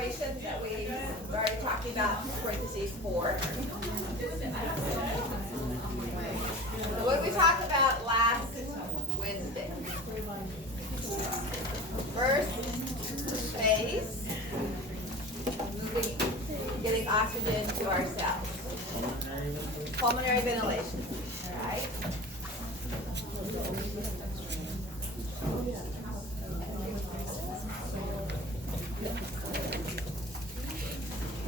acceleration that we started talking about, parentheses 4. So what did we talk about last Wednesday? First phase, getting oxygen to our cells. Pulmonary ventilation, all right?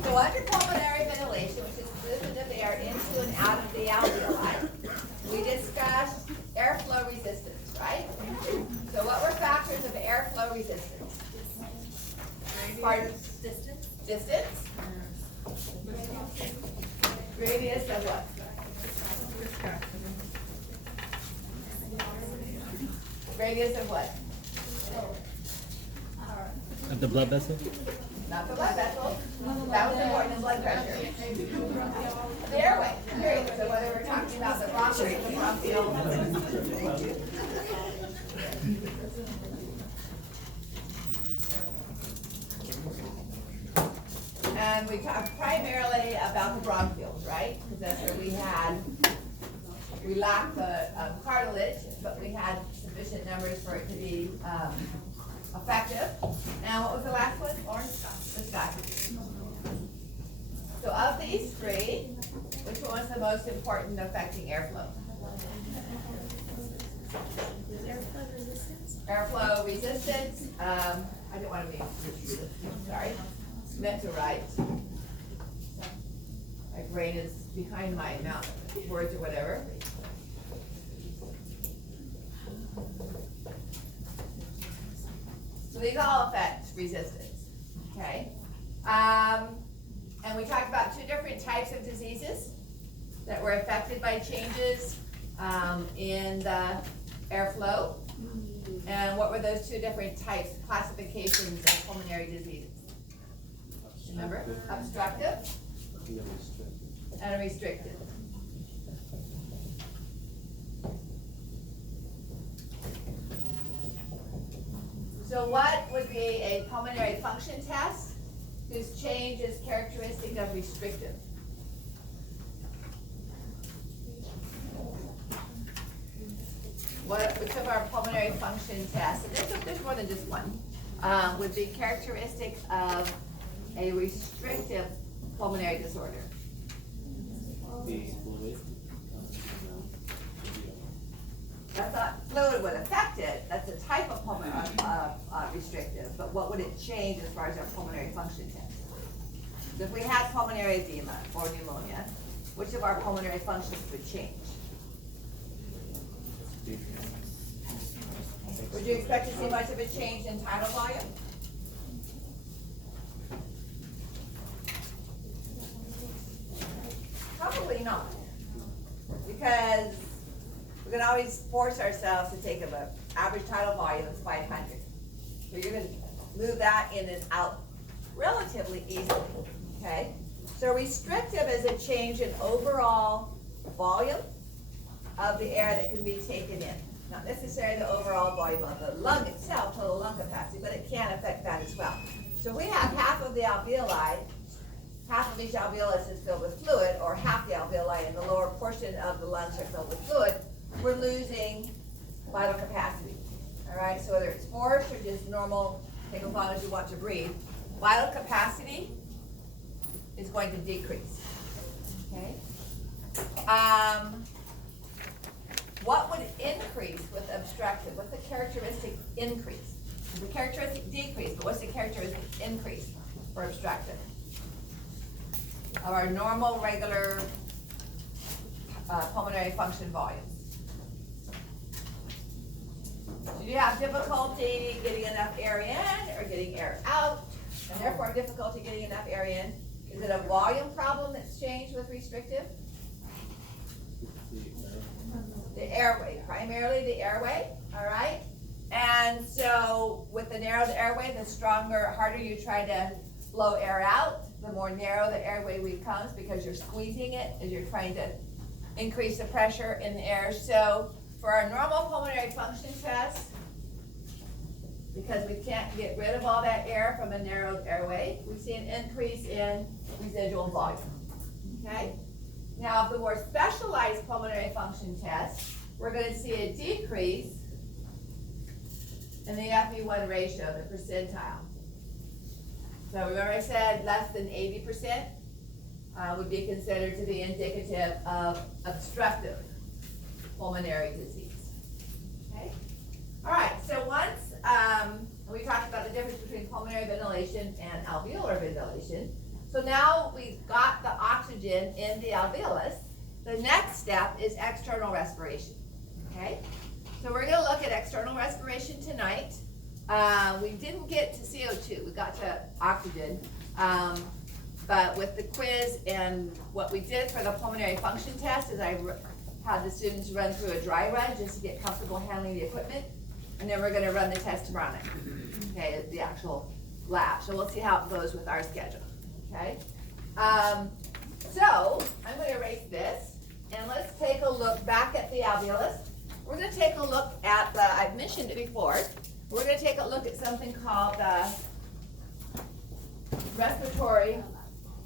So under pulmonary ventilation, which is movement of air into and out of the alveoli, we discussed airflow resistance, right? So what were factors of airflow resistance? Pardon? Distance. Distance? Radius of what? Radius of what? Of the blood vessel? Not the blood vessel. That was important in blood pressure. The airway, period. So whether we're talking about the bronchial, and we talked primarily about the bronchioles, right? Because that's where we lacked the cartilage, but we had sufficient numbers for it to be effective. Now, what was the last one? Orange? The sky. So of these three, which one was the most important affecting airflow? Airflow resistance? Airflow resistance. I didn't want to be, sorry. Meant to write. My brain is behind my mouth, words or whatever. So these all affect resistance, okay? And we talked about two different types of diseases that were affected by changes in the airflow. And what were those two different types, classifications of pulmonary diseases? Remember? Obstructive and restrictive. So what would be a pulmonary function test whose change is characteristic of restrictive? Which of our pulmonary function tests, and there's more than just one, would be characteristic of a restrictive pulmonary disorder? That's not fluid would affect it, that's a type of pulmonary restrictive, but what would it change as far as our pulmonary function test? So if we had pulmonary edema or pneumonia, which of our pulmonary functions would change? Would you expect to see much of a change in tidal volume? Probably not, because we can always force ourselves to take an average tidal volume of 500. So you're going to move that in and out relatively easily, okay? So restrictive is a change in overall volume of the air that can be taken in. Not necessarily the overall volume of the lung itself, total lung capacity, but it can affect that as well. So we have half of the alveoli, half of each alveolus is filled with fluid, or half the alveoli in the lower portion of the lungs are filled with fluid. We're losing vital capacity, all right? So whether it's forced or just normal, take as long as you want to breathe, vital capacity is going to decrease, okay? What would increase with obstructive? What's the characteristic increase? The characteristic decrease, but what's the characteristic increase for obstructive? Of our normal, regular pulmonary function volumes. Do you have difficulty getting enough air in or getting air out, and therefore difficulty getting enough air in? Is it a volume problem that's changed with restrictive? The airway, primarily the airway, all right? And so with the narrowed airway, the stronger, harder you try to blow air out, the more narrow the airway becomes because you're squeezing it as you're trying to increase the pressure in the air. So for our normal pulmonary function test, because we can't get rid of all that air from a narrowed airway. We see an increase in residual volume, okay? Now, the more specialized pulmonary function test, we're gonna see a decrease in the FE1 ratio, the percentile. So remember I said less than 80% would be considered to be indicative of obstructive pulmonary disease, okay? All right, so once we talked about the difference between pulmonary ventilation and alveolar ventilation. So now we've got the oxygen in the alveolus. The next step is external respiration, okay? So we're gonna look at external respiration tonight. We didn't get to CO2, we got to oxygen. But with the quiz and what we did for the pulmonary function test is I had the students run through a dry run just to get comfortable handling the equipment. And then we're gonna run the test tomorrow night, okay, at the actual lab. So we'll see how it goes with our schedule, okay? So I'm gonna erase this and let's take a look back at the alveolus. We're gonna take a look at the, I've mentioned it before, we're gonna take a look at something called the respiratory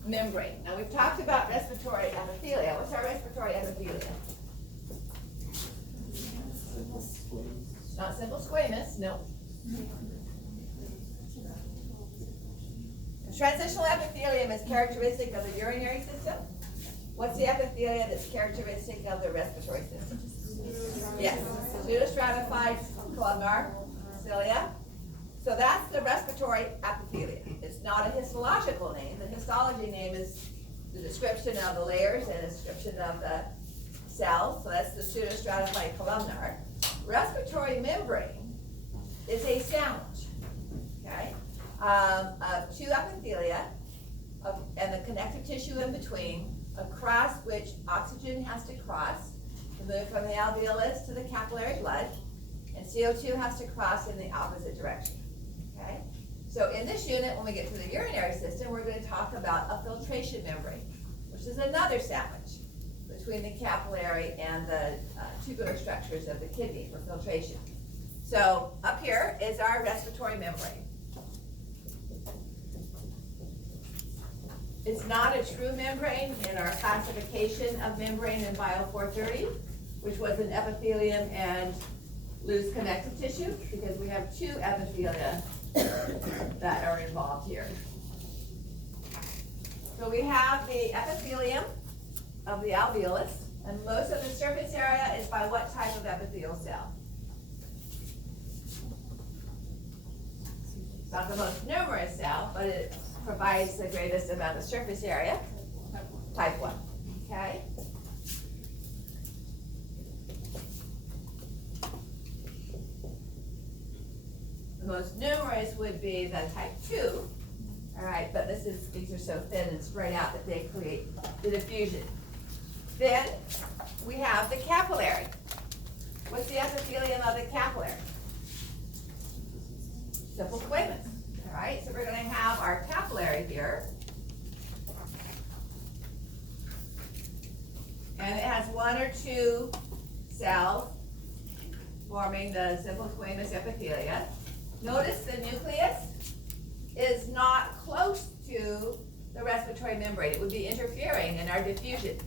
membrane. Now we've talked about respiratory epithelia. What's our respiratory epithelia? Not simple squamous, no. The transitional epithelium is characteristic of the urinary system. What's the epithelia that's characteristic of the respiratory system? Yes, pseudostratified columnar cilia. So that's the respiratory epithelium. It's not a histological name. The histology name is the description of the layers and a description of the cells. So that's the pseudostratified columnar. Respiratory membrane is a sandwich, okay, of two epithelia and the connective tissue in between, across which oxygen has to cross to move from the alveolus to the capillary blood, and CO2 has to cross in the opposite direction, okay? So in this unit, when we get to the urinary system, we're going to talk about a filtration membrane, which is another sandwich between the capillary and the tubular structures of the kidney for filtration. So up here is our respiratory membrane. It's not a true membrane in our classification of membrane in Bio 430, which was an epithelium and loose connective tissue, because we have two epithelia that are involved here. So we have the epithelium of the alveolus, and most of the surface area is by what type of epithelial cell? It's not the most numerous cell, but it provides the greatest amount of surface area. Type 1, okay? The most numerous would be the type 2, all right, but these are so thin and spread out that they create the diffusion. Then we have the capillary. What's the epithelium of the capillary? Simple squamous, all right? So we're gonna have our capillary here. And it has one or two cells forming the simple squamous epithelia. Notice the nucleus is not close to the respiratory membrane. It would be interfering in our diffusion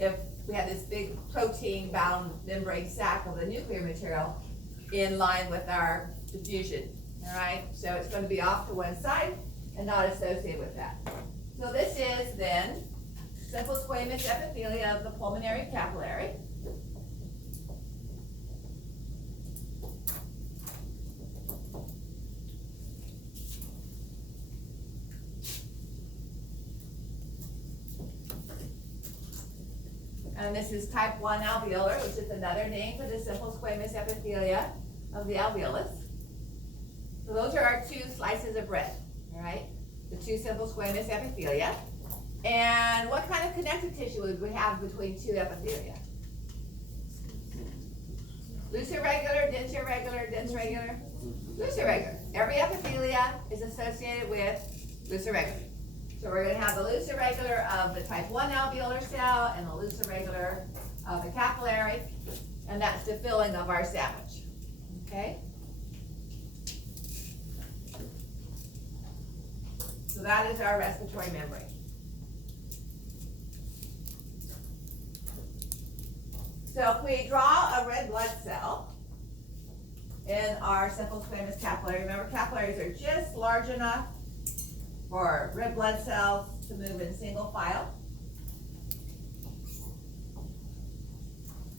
if we had this big protein-bound membrane sac of the nuclear material in line with our diffusion, all right? So it's going to be off to one side and not associated with that. So this is then simple squamous epithelia of the pulmonary capillary. And this is type 1 alveolar, which is another name for the simple squamous epithelia of the alveolus. So those are our two slices of bread, all right? The two simple squamous epithelia. And what kind of connective tissue would we have between two epithelia? Loose irregular, dense irregular, dense regular? Loose irregular. Every epithelia is associated with loose irregular. So we're going to have the loose irregular of the type 1 alveolar cell and the loose irregular of the capillary, and that's the filling of our sandwich, okay? So that is our respiratory membrane. So if we draw a red blood cell in our simple squamous capillary, remember capillaries are just large enough for red blood cells to move in single file.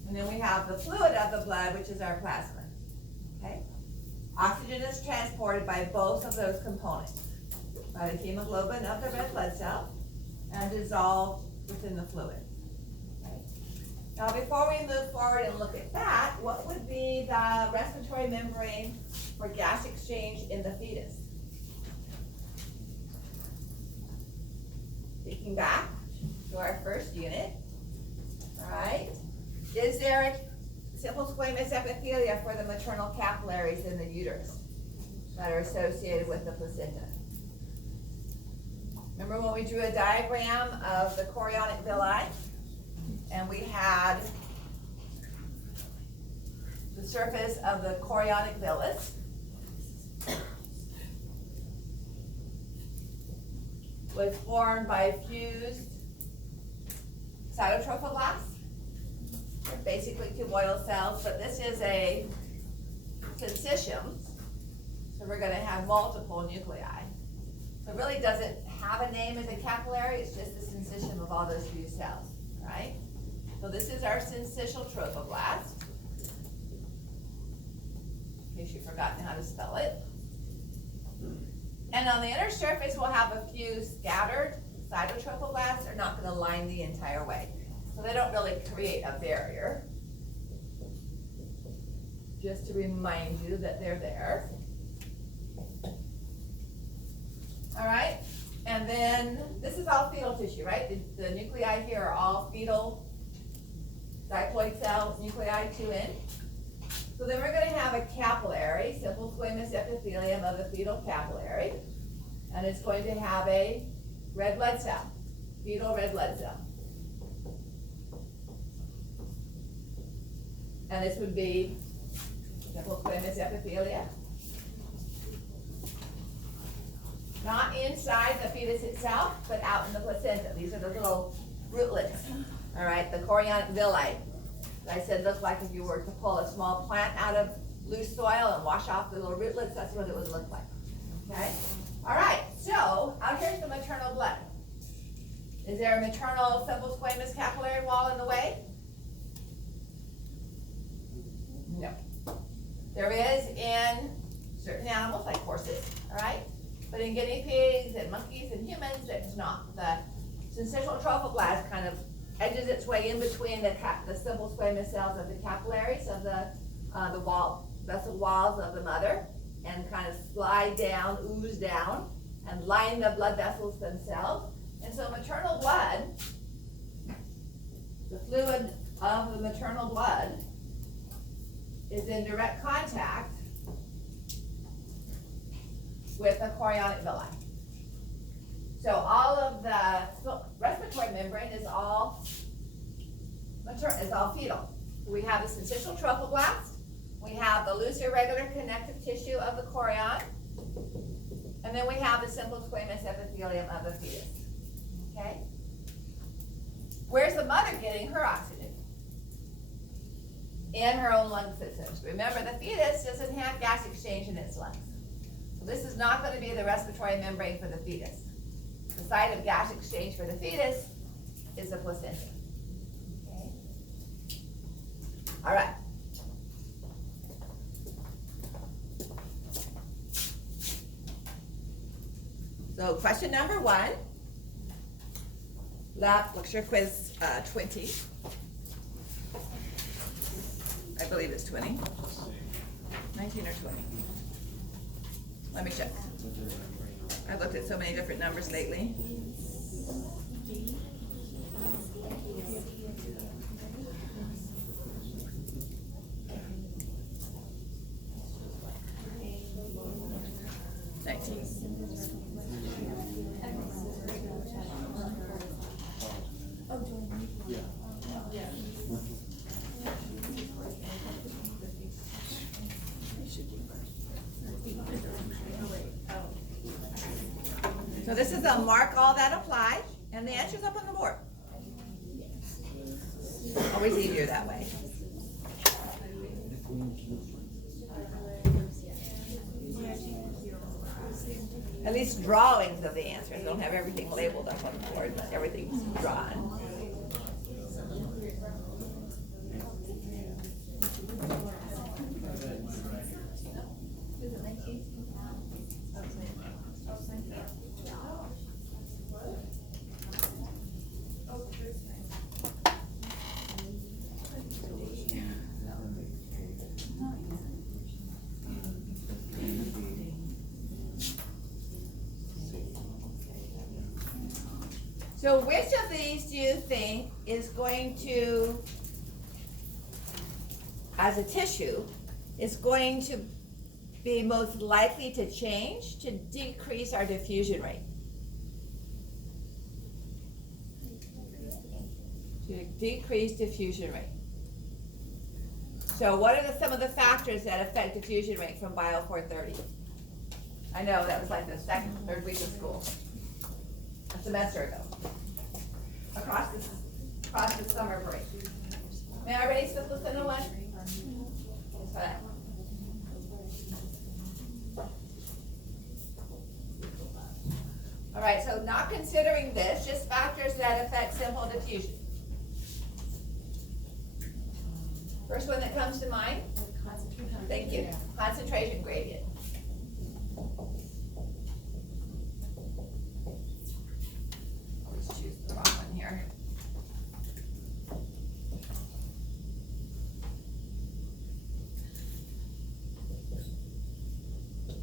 And then we have the fluid of the blood, which is our plasma, okay? Oxygen is transported by both of those components, by the hemoglobin of the red blood cell and dissolved within the fluid. Okay? Now, before we move forward and look at that, what would be the respiratory membrane for gas exchange in the fetus? Thinking back to our first unit, all right? Is there a simple squamous epithelia for the maternal capillaries in the uterus that are associated with the placenta? Remember when we drew a diagram of the chorionic villi and we had the surface of the chorionic villus was formed by fused cytotrophoblasts. They're basically cuboidal cells, but this is a syncytium, so we're going to have multiple nuclei. So it really doesn't have a name as a capillary, it's just the syncytium of all those fused cells, right? So this is our syncytial trophoblast, in case you've forgotten how to spell it. And on the inner surface, we'll have a few scattered cytotrophoblasts. They're not going to line the entire way. So they don't really create a barrier. Just to remind you that they're there. All right, and then this is all fetal tissue, right? The nuclei here are all fetal diploid cell nuclei 2N. So then we're going to have a capillary, simple squamous epithelium of the fetal capillary, and it's going to have a red blood cell, fetal red blood cell. And this would be simple squamous epithelia. Not inside the fetus itself, but out in the placenta. These are the little rootlets, all right, the chorionic villi. I said look like if you were to pull a small plant out of loose soil and wash off the little rootlets, that's what it would look like, okay? All right, so out here's the maternal blood. Is there a maternal simple squamous capillary wall in the way? No. There is in certain animals like horses, all right? But in guinea pigs and monkeys and humans, it's not. The syncytial trophoblast kind of edges its way in between the simple squamous cells of the capillaries of the vessel walls of the mother, and kind of slide down, ooze down, and line the blood vessels themselves. And so maternal blood, the fluid of the maternal blood, is in direct contact with the chorionic villi. So all of the respiratory membrane is all fetal. We have the syncytial trophoblast, we have the loose irregular connective tissue of the chorion, and then we have the simple squamous epithelium of the fetus. Okay? Where's the mother getting her oxygen? In her own lung systems. Remember, the fetus doesn't have gas exchange in its lungs. So this is not going to be the respiratory membrane for the fetus. The site of gas exchange for the fetus is the placenta. Okay? All right. So question number 1, lab lecture quiz 20. I believe it's 20. 19 or 20. Let me check. I've looked at so many different numbers lately. So this is a mark all that apply, and the answer's up on the board. Always easier that way. At least drawings of the answers. Don't have everything labeled up on the board, but everything's drawn. So which of these do you think is going to, as a tissue, is going to be most likely to change to decrease our diffusion rate? To decrease diffusion rate. So what are some of the factors that affect diffusion rate from Bio 430? I know that was like the second, third week of school. A semester ago. Across the summer break. May I already slip this into one? Just for that. All right, so not considering this, just factors that affect simple diffusion. First one that comes to mind? Thank you. Concentration gradient. Always choose the wrong one here.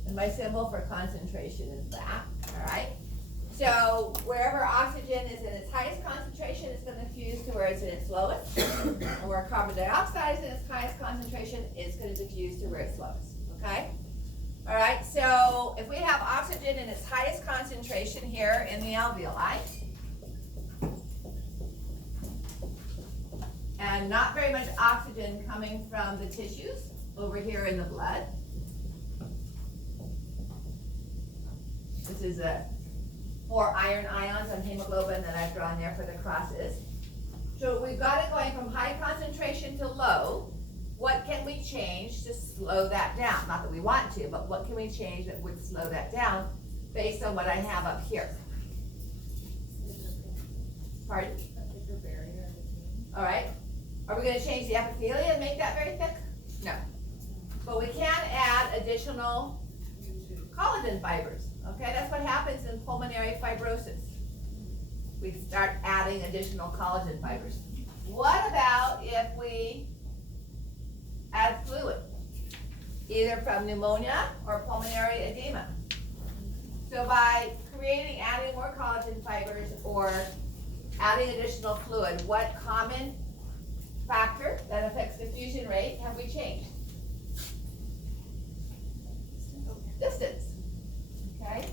And my symbol for concentration is that, all right? So wherever oxygen is in its highest concentration, it's going to diffuse to where it's in its lowest. And where carbon dioxide is in its highest concentration, it's going to diffuse to where it's lowest, okay? All right, so if we have oxygen in its highest concentration here in the alveoli, and not very much oxygen coming from the tissues over here in the blood. This is a 4 iron ions on hemoglobin that I've drawn there for the crosses. So we've got it going from high concentration to low. What can we change to slow that down? Not that we want to, but what can we change that would slow that down based on what I have up here? Pardon? All right. Are we going to change the epithelia and make that very thick? No. But we can add additional collagen fibers. Okay, that's what happens in pulmonary fibrosis. We start adding additional collagen fibers. What about if we add fluid, either from pneumonia or pulmonary edema? So by adding more collagen fibers or adding additional fluid, what common factor that affects diffusion rate have we changed? Distance. Okay,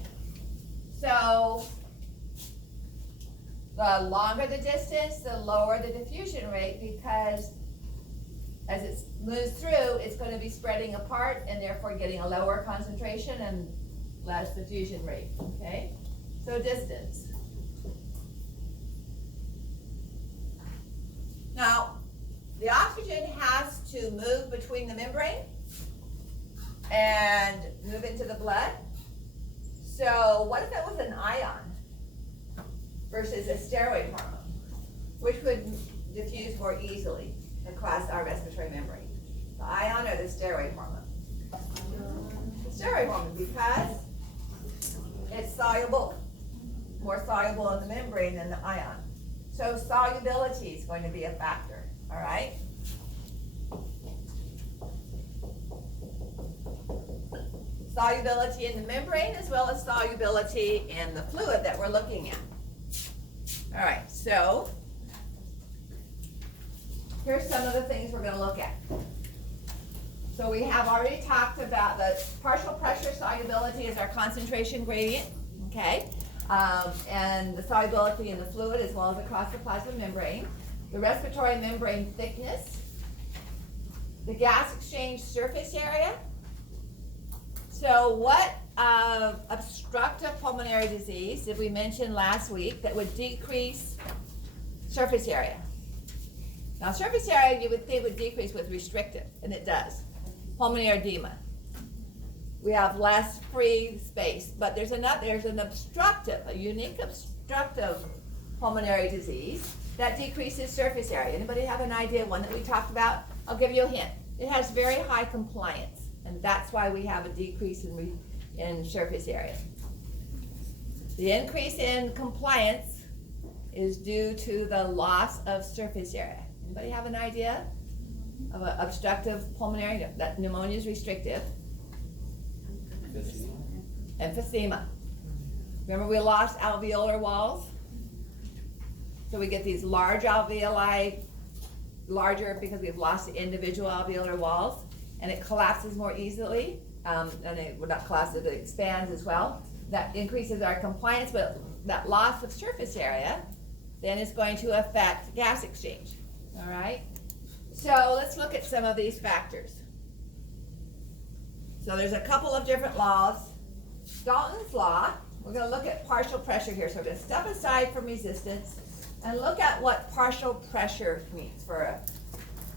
so the longer the distance, the lower the diffusion rate, because as it moves through, it's going to be spreading apart and therefore getting a lower concentration and less diffusion rate. Okay, so distance. Now, the oxygen has to move between the membrane and move into the blood. So what if it was an ion versus a steroid hormone, which would diffuse more easily across our respiratory membrane? The ion or the steroid hormone? The steroid hormone, because it's soluble, more soluble in the membrane than the ion. So solubility is going to be a factor, all right? Solubility in the membrane as well as solubility in the fluid that we're looking at. All right, so here's some of the things we're going to look at. So we have already talked about the partial pressure solubility is our concentration gradient, okay? And the solubility in the fluid as well as across the plasma membrane. The respiratory membrane thickness. The gas exchange surface area. So what of obstructive pulmonary disease did we mention last week that would decrease surface area? Now, surface area you would think would decrease with restrictive, and it does. Pulmonary edema. We have less free space, but there's an obstructive, a unique obstructive pulmonary disease that decreases surface area. Anybody have an idea? One that we talked about? I'll give you a hint. It has very high compliance, and that's why we have a decrease in surface area. The increase in compliance is due to the loss of surface area. Anybody have an idea of an obstructive pulmonary? That pneumonia is restrictive. Emphysema. Remember we lost alveolar walls? So we get these large alveoli, larger because we've lost the individual alveolar walls, and it collapses more easily. And it would not collapse, it expands as well. That increases our compliance, but that loss of surface area then is going to affect gas exchange. All right? So let's look at some of these factors. So there's a couple of different laws. Dalton's law, we're going to look at partial pressure here. So we're going to step aside from resistance and look at what partial pressure means for a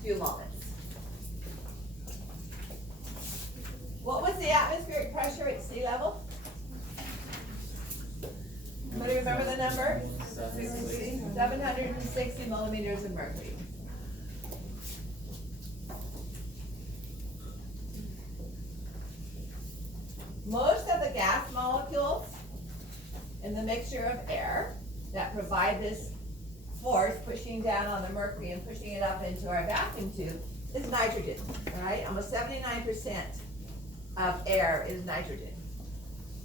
few moments. What was the atmospheric pressure at sea level? Anybody remember the number? 760 millimeters of mercury. Most of the gas molecules in the mixture of air that provide this force pushing down on the mercury and pushing it up into our vacuum tube is nitrogen, all right? Almost 79% of air is nitrogen.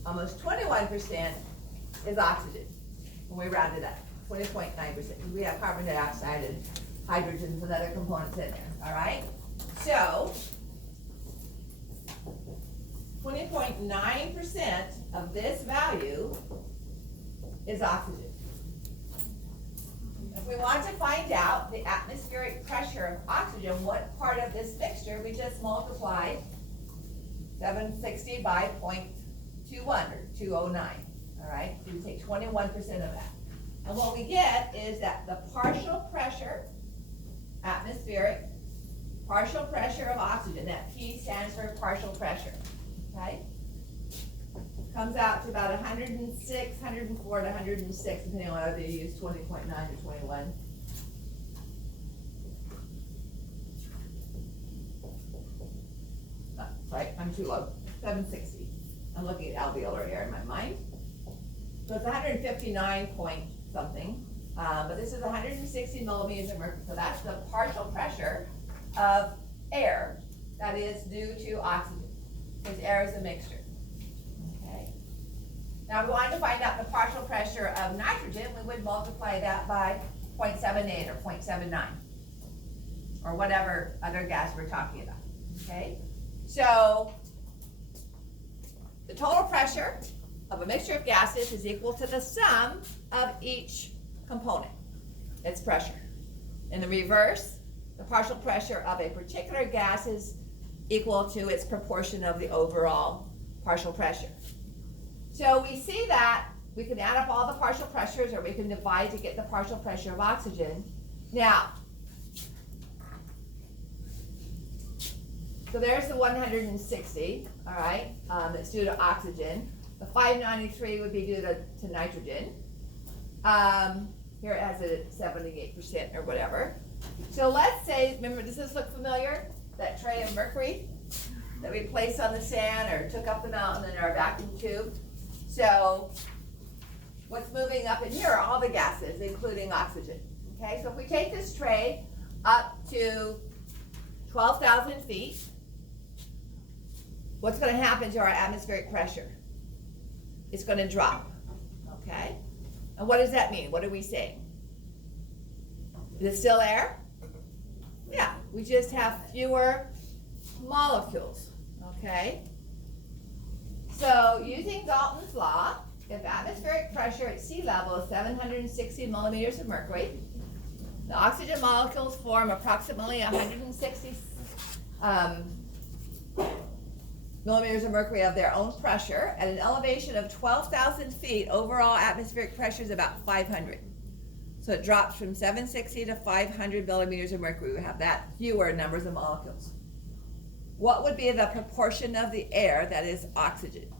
Almost 21% is oxygen when we round it up, 20.9%. We have carbon dioxide and hydrogens and other components in there, all right? So, 20.9% of this value is oxygen. If we want to find out the atmospheric pressure of oxygen, what part of this mixture, we just multiply 760 by 0.21 or 209, all right? So we take 21% of that. And what we get is that the partial pressure, atmospheric, partial pressure of oxygen, that P stands for partial pressure, okay? Comes out to about 106, 104 to 106, depending on whether you use 20.9 or 21. Right, I'm too low, 760. I'm looking at alveolar air in my mind. So it's 159 point something, but this is 160 millimeters of mercury. So that's the partial pressure of air that is due to oxygen, because air is a mixture. Now, if we wanted to find out the partial pressure of nitrogen, we would multiply that by 0.78 or 0.79, or whatever other gas we're talking about, okay? So, the total pressure of a mixture of gases is equal to the sum of each component, its pressure. In the reverse, the partial pressure of a particular gas is equal to its proportion of the overall partial pressure. So we see that we can add up all the partial pressures, or we can divide to get the partial pressure of oxygen. Now, so there's the 160, all right, that's due to oxygen. The 593 would be due to nitrogen. Here it has it at 78% or whatever. So let's say, remember, does this look familiar? That tray of mercury that we placed on the sand or took up the mountain in our vacuum tube. So what's moving up in here are all the gases, including oxygen. Okay, so if we take this tray up to 12,000 feet, what's going to happen to our atmospheric pressure? It's going to drop. Okay, and what does that mean? What are we saying? Is it still air? Yeah, we just have fewer molecules. Okay. So, using Dalton's law, if atmospheric pressure at sea level is 760 millimeters of mercury, the oxygen molecules form approximately 160 millimeters of mercury of their own pressure. At an elevation of 12,000 feet, overall atmospheric pressure is about 500. So it drops from 760 to 500 millimeters of mercury. We have that fewer numbers of molecules. What would be the proportion of the air that is oxygen?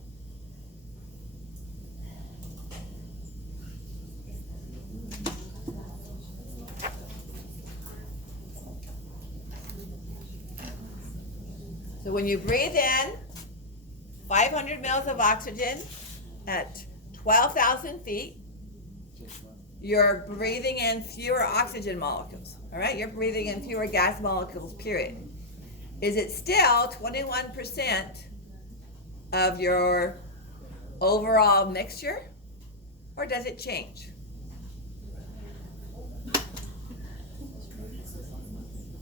So when you breathe in 500 mils of oxygen at 12,000 feet, you're breathing in fewer oxygen molecules, all right? You're breathing in fewer gas molecules, period. Is it still 21% of your overall mixture, or does it change?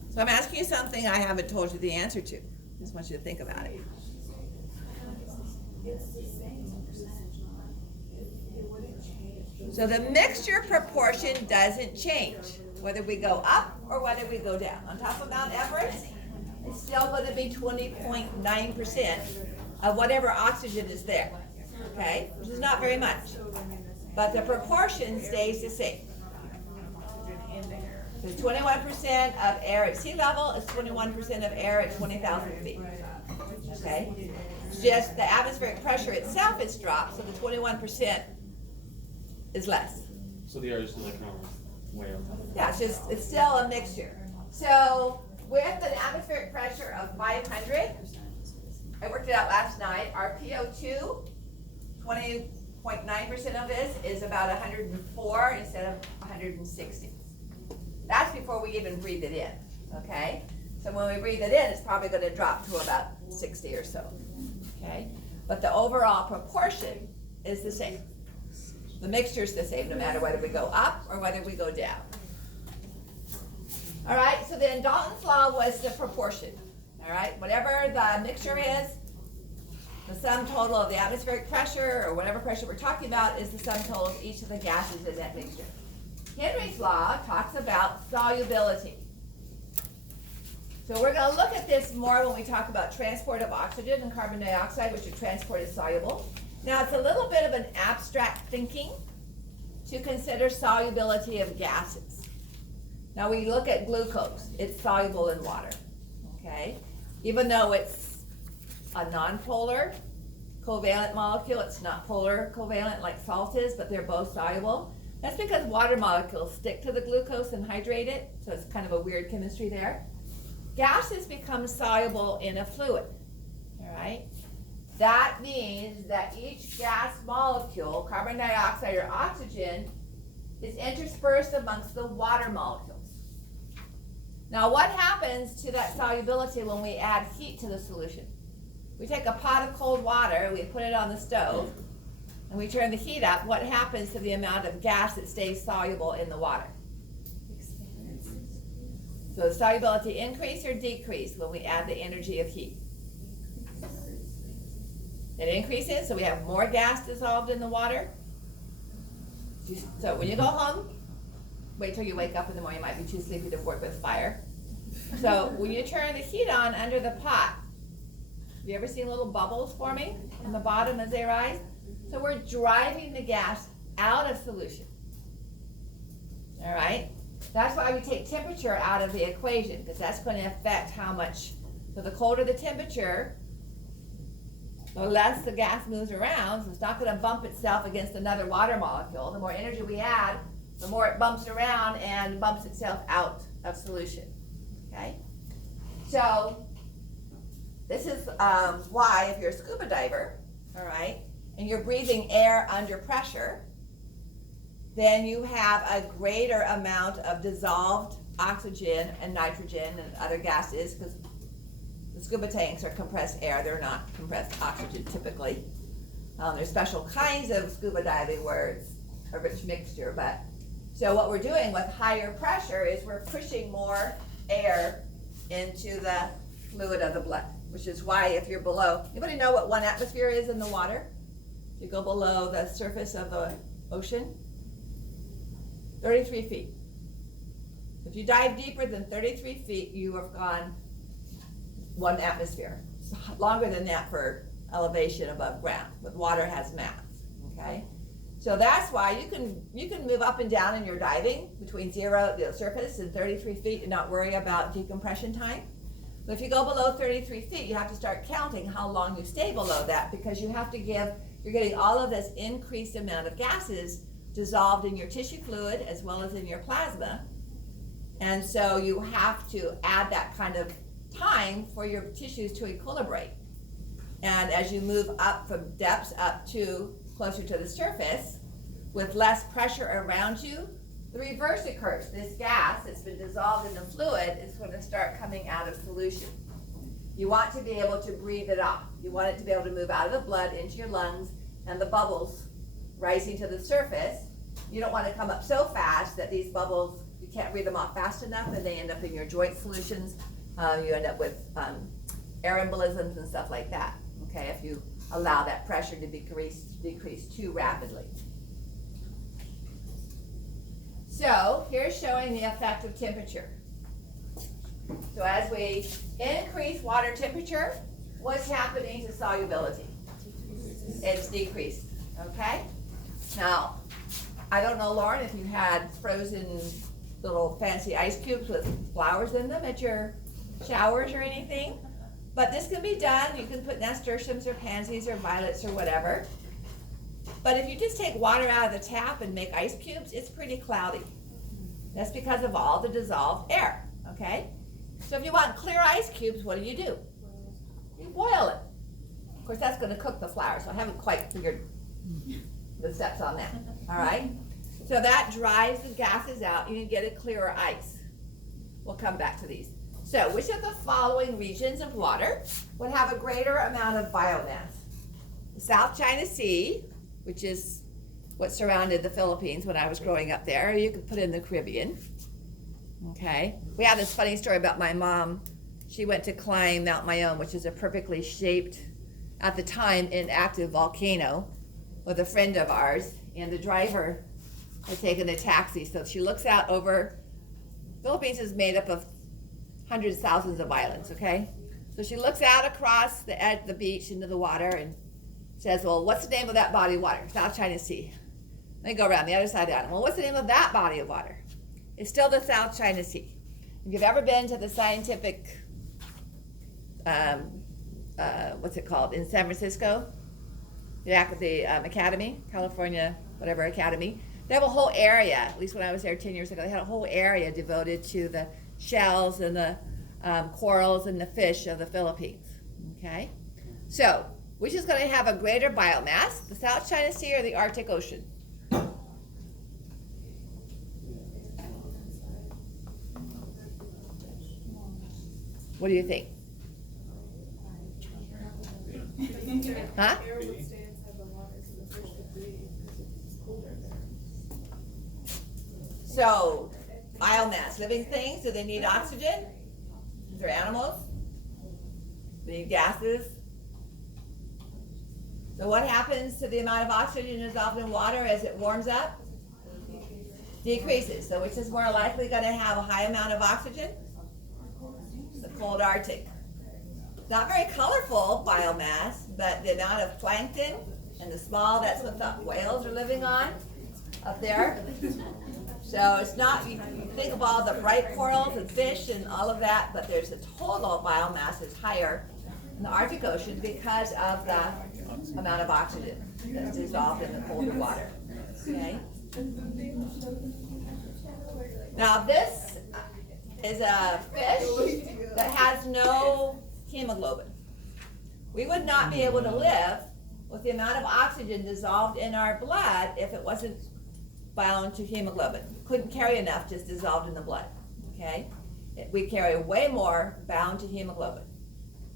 So I'm asking you something I haven't told you the answer to. Just want you to think about it. So the mixture proportion doesn't change, whether we go up or whether we go down. On top of Mount Everest, it's still going to be 20.9% of whatever oxygen is there, okay? Which is not very much, but the proportion stays the same. So 21% of air at sea level is 21% of air at 20,000 feet, okay? It's just the atmospheric pressure itself is dropped, so the 21% is less. So the air is like kind of way on top. Yeah, it's still a mixture. So with an atmospheric pressure of 500, I worked it out last night, our PO2, 20.9% of this is about 104 instead of 160. That's before we even breathe it in, okay? So when we breathe it in, it's probably gonna drop to about 60 or so, okay? But the overall proportion is the same. The mixture is the same no matter whether we go up or whether we go down. All right, so then Dalton's law was the proportion, all right? Whatever the mixture is, the sum total of the atmospheric pressure or whatever pressure we're talking about is the sum total of each of the gases in that mixture. Henry's law talks about solubility. So we're going to look at this more when we talk about transport of oxygen and carbon dioxide, which are transported soluble. Now it's a little bit of an abstract thinking to consider solubility of gases. Now we look at glucose, it's soluble in water, okay? Even though it's a nonpolar covalent molecule, it's not polar covalent like salt is, but they're both soluble. That's because water molecules stick to the glucose and hydrate it, so it's kind of a weird chemistry there. Gases become soluble in a fluid, all right? That means that each gas molecule, carbon dioxide or oxygen, is interspersed amongst the water molecules. Now what happens to that solubility when we add heat to the solution? We take a pot of cold water, we put it on the stove, and we turn the heat up. What happens to the amount of gas that stays soluble in the water? So does solubility increase or decrease when we add the energy of heat? It increases, so we have more gas dissolved in the water. So when you go home, wait till you wake up in the morning, you might be too sleepy to work with fire. So when you turn the heat on under the pot, have you ever seen little bubbles forming on the bottom as they rise? So we're driving the gas out of solution. All right? That's why we take temperature out of the equation, because that's going to affect how much. So the colder the temperature, the less the gas moves around, so it's not going to bump itself against another water molecule. The more energy we add, the more it bumps around and bumps itself out of solution. Okay? So this is why if you're a scuba diver, all right, and you're breathing air under pressure, then you have a greater amount of dissolved oxygen and nitrogen and other gases, because the scuba tanks are compressed air, they're not compressed oxygen typically. There's special kinds of scuba diving where it's a rich mixture, but so what we're doing with higher pressure is we're pushing more air into the fluid of the blood, which is why if you're below, anybody know what 1 atmosphere is in the water? If you go below the surface of the ocean, 33 feet. If you dive deeper than 33 feet, you have gone 1 atmosphere. longer than that for elevation above ground, but water has mass, okay? So that's why you can move up and down in your diving between the surface and 33 feet and not worry about decompression time. But if you go below 33 feet, you have to start counting how long you stay below that, because you're getting all of this increased amount of gases dissolved in your tissue fluid as well as in your plasma. And so you have to add that kind of time for your tissues to equilibrate. And as you move up from depths up to closer to the surface, with less pressure around you, the reverse occurs. This gas that's been dissolved in the fluid is going to start coming out of solution. You want to be able to breathe it off. You want it to be able to move out of the blood into your lungs and the bubbles rising to the surface. You don't want to come up so fast that these bubbles, you can't breathe them off fast enough and they end up in your joint solutions. You end up with air embolisms and stuff like that, okay, if you allow that pressure to decrease too rapidly. So here's showing the effect of temperature. So as we increase water temperature, what's happening to solubility? It's decreased, okay? Now, I don't know, Lauren, if you had frozen little fancy ice cubes with flowers in them at your showers or anything, but this can be done. You can put nasturtiums or pansies or violets or whatever. But if you just take water out of the tap and make ice cubes, it's pretty cloudy. That's because of all the dissolved air, okay? So if you want clear ice cubes, what do? You boil it. Of course, that's going to cook the flour, so I haven't quite figured the steps on that, all right? So that dries the gases out, and you get a clearer ice. We'll come back to these. So which of the following regions of water would have a greater amount of biomass? The South China Sea, which is what surrounded the Philippines when I was growing up there. You could put in the Caribbean, okay? We have this funny story about my mom. She went to climb Mount Mayon, which is a perfectly shaped, at the time, inactive volcano with a friend of ours, and the driver had taken a taxi. So she looks out over, Philippines is made up of hundreds of thousands of islands, okay? So she looks out across the beach into the water and says, well, what's the name of that body of water? South China Sea. They go around the other side of the island. Well, what's the name of that body of water? It's still the South China Sea. If you've ever been to the scientific, what's it called, in San Francisco, the Academy, California, whatever Academy, they have a whole area, at least when I was there 10 years ago, they had a whole area devoted to the shells and the corals and the fish of the Philippines, okay? So, which is going to have a greater biomass, the South China Sea or the Arctic Ocean? What do you think? Huh? Air would stay inside the water so the fish could breathe because it's colder there. So, biomass, living things, do they need oxygen? They're animals? They need gases? So what happens to the amount of oxygen dissolved in water as it warms up? Decreases. So which is more likely going to have a high amount of oxygen? The cold Arctic. Not very colorful biomass, but the amount of plankton and the small, that's what the whales are living on up there. So it's not, you think of all the bright corals and fish and all of that, but there's a total biomass is higher in the Arctic Ocean because of the amount of oxygen that's dissolved in the colder water, okay? Now this is a fish that has no hemoglobin. We would not be able to live with the amount of oxygen dissolved in our blood if it wasn't bound to hemoglobin. Couldn't carry enough just dissolved in the blood, okay? We carry way more bound to hemoglobin.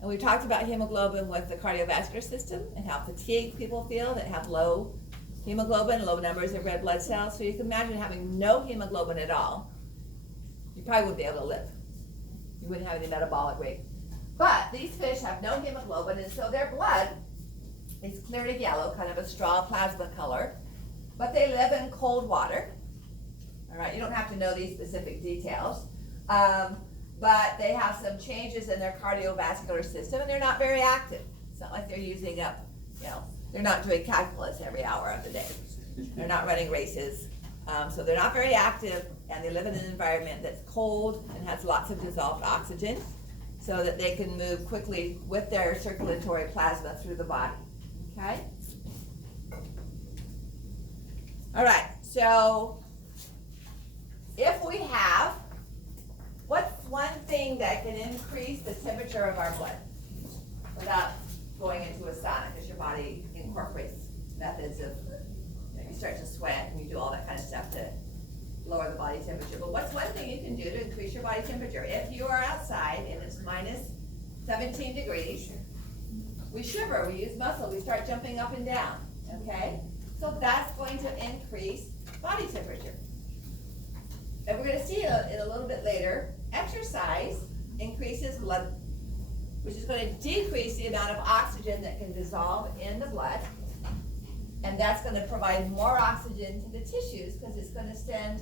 And we talked about hemoglobin with the cardiovascular system and how fatigued people feel that have low hemoglobin, low numbers of red blood cells. So you can imagine having no hemoglobin at all. You probably wouldn't be able to live. You wouldn't have any metabolic rate. But these fish have no hemoglobin, and so their blood is clear to yellow, kind of a straw plasma color. But they live in cold water. All right, you don't have to know these specific details. but they have some changes in their cardiovascular system and they're not very active. It's not like they're using up, they're not doing calculus every hour of the day. They're not running races. So they're not very active and they live in an environment that's cold and has lots of dissolved oxygen so that they can move quickly with their circulatory plasma through the body, okay? All right, so if we have, what's one thing that can increase the temperature of our blood without going into a sauna, because your body incorporates methods of, you start to sweat and you do all that kind of stuff to lower the body temperature. But what's one thing you can do to increase your body temperature? If you are outside and it's minus 17 degrees, we shiver, we use muscle, we start jumping up and down, okay? So that's going to increase body temperature. And we're gonna see in a little bit later, exercise increases blood, which is gonna decrease the amount of oxygen that can dissolve in the blood. And that's gonna provide more oxygen to the tissues because it's gonna send,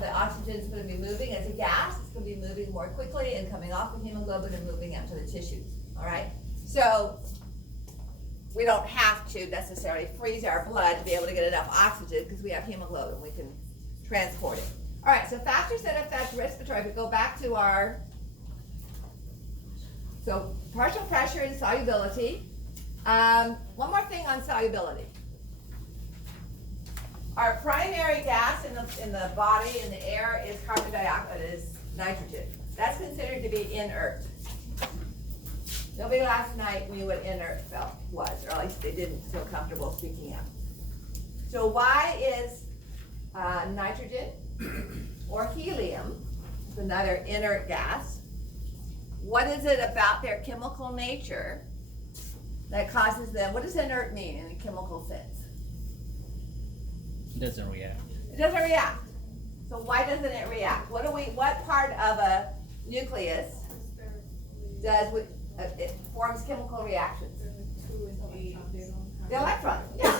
the oxygen is gonna be moving as a gas, it's gonna be moving more quickly and coming off the hemoglobin and moving up to the tissues, all right? So we don't have to necessarily freeze our blood to be able to get enough oxygen because we have hemoglobin, we can transport it. All right, so factors that affect respiratory, if we go back to so partial pressure and solubility. One more thing on solubility. Our primary gas in the body, in the air, is carbon dioxide, is nitrogen. That's considered to be inert. Nobody last night knew what inert was, or at least they didn't feel comfortable speaking out. So why is nitrogen or helium, it's another inert gas, what is it about their chemical nature that causes them, what does inert mean in a chemical sense? It doesn't react. It doesn't react. So why doesn't it react? What part of a nucleus does, it forms chemical reactions? The electrons, yeah.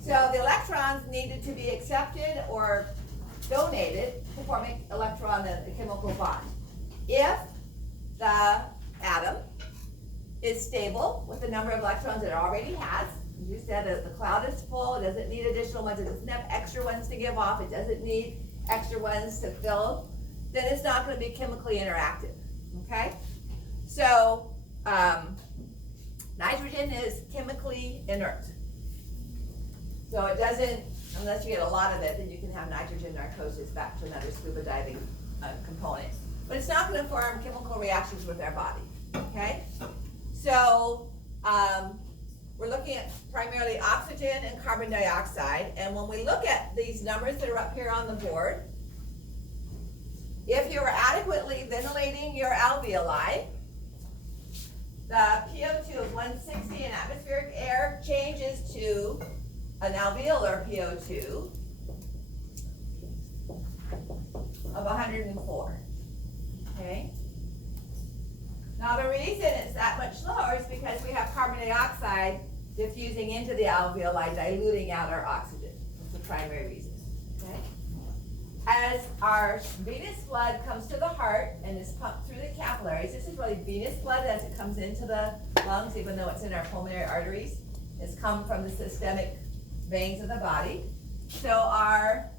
So the electrons needed to be accepted or donated to form an electron, a chemical bond. If the atom is stable with the number of electrons it already has, you said that the cloud is full, it doesn't need additional ones, it doesn't have extra ones to give off, it doesn't need extra ones to fill, then it's not going to be chemically interactive, okay? So, nitrogen is chemically inert. So it doesn't, unless you get a lot of it, then you can have nitrogen narcosis, back to another scuba diving component. But it's not going to form chemical reactions with our body, okay? So, we're looking at primarily oxygen and carbon dioxide, and when we look at these numbers that are up here on the board, if you are adequately ventilating your alveoli, the PO2 of 160 in atmospheric air changes to an alveolar PO2 of 104, okay? Now the reason it's that much lower is because we have carbon dioxide diffusing into the alveoli, diluting out our oxygen. That's the primary reason, okay? As our venous blood comes to the heart and is pumped through the capillaries, this is really venous blood as it comes into the lungs, even though it's in our pulmonary arteries. It's come from the systemic veins of the body. So our